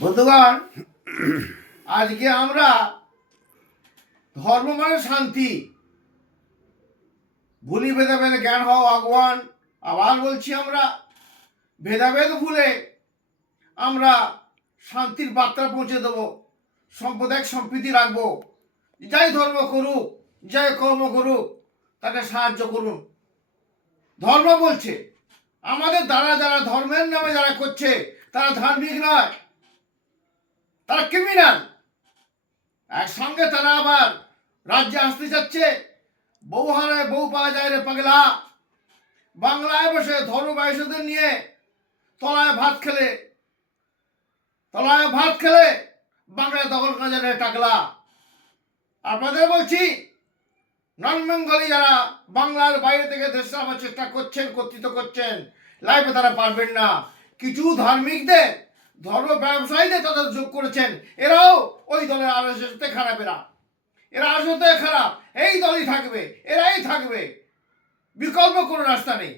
বন্ধুগণ, আজকে আমরা ধর্ম মানে শান্তি, ভুলি ভেদাভেদ জ্ঞান হও আগুয়ান। আবার বলছি, আমরা ভেদাভেদ ভুলে আমরা শান্তির বার্তা পৌঁছে দেবো, সাম্প্রদায়িক সম্প্রীতি রাখবো। যাই ধর্ম করুক, যাই কর্ম করুক, তাকে সাহায্য করুন। ধর্ম বলছে আমাদের দ্বারা যারা ধর্মের নামে যারা করছে তারা ধার্মিক নয়, তারা ক্রিমিনাল। একসঙ্গে তারা আবার রাজ্যে আসতে যাচ্ছে। বউ হারায় বউ পাওয়া যায় রে পাগলা। বাংলায় বসে ধর্ম বয়সদের নিয়ে তলায় ভাত খেলে বাংলায় দখল করা যায় টাকলা। আপনাদের বলছি, নন বেঙ্গলি যারা বাংলার বাইরে থেকে দেশে আসার চেষ্টা করছেন, কর্তৃত্ব করছেন, লাইফে তারা পারবেন না। কিছু ধার্মিকদের, ধর্ম ব্যবসায়ীদের তাদের যোগ করেছেন, এরাও ওই দলের আরএসএসতে খারাপ। এরা আসতে খারাপ, এই দলই থাকবে, এরাই থাকবে, বিকল্প কোনো রাস্তা নেই।